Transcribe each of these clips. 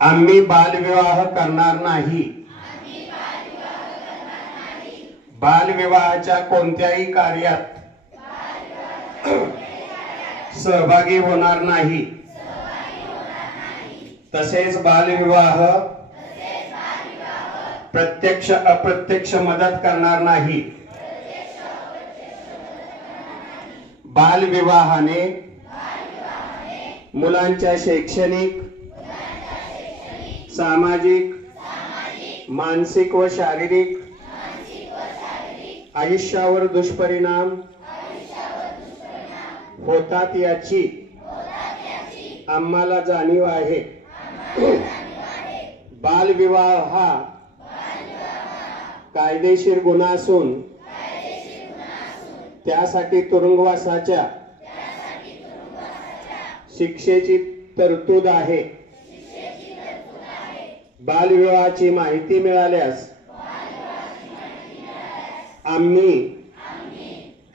आम्ही बालविवाह करणार नाही। बालविवाहाच्या कोणत्याही कार्यात सहभागी होणार नाही। तसेच बालविवाह प्रत्यक्ष अप्रत्यक्ष मदत करणार नाही। बालविवाहाने मुलांच्या शैक्षणिक, सामाजिक, मानसिक व शारीरिक आयुष्यावर दुष्परिणाम होतात याची आम्हाला जाणीव आहे। बालविवाह हा कायदेशीर गुन्हा असून त्यासाठी तुरुंगवासाच्या शिक्षेची तरतूद आहे। बालविवाहाची माहिती मिळाल्यास आम्ही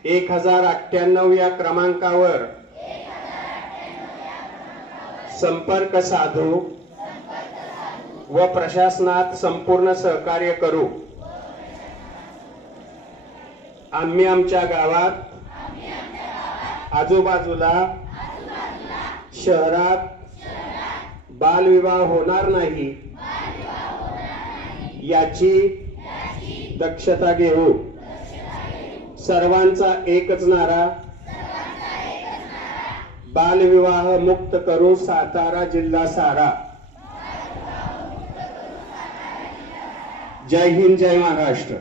1098 या क्रमांकावर संपर्क साधू व प्रशासनात संपूर्ण सहकार्य करू। आम्ही आमच्या गावात, आजूबाजूला, शहरात बालविवाह होणार नाही याची दक्षता घेऊ। सर्वांचा एकच नारा, बालविवाह मुक्त करू सातारा जिल्हा सारा। जय हिंद, जय महाराष्ट्र।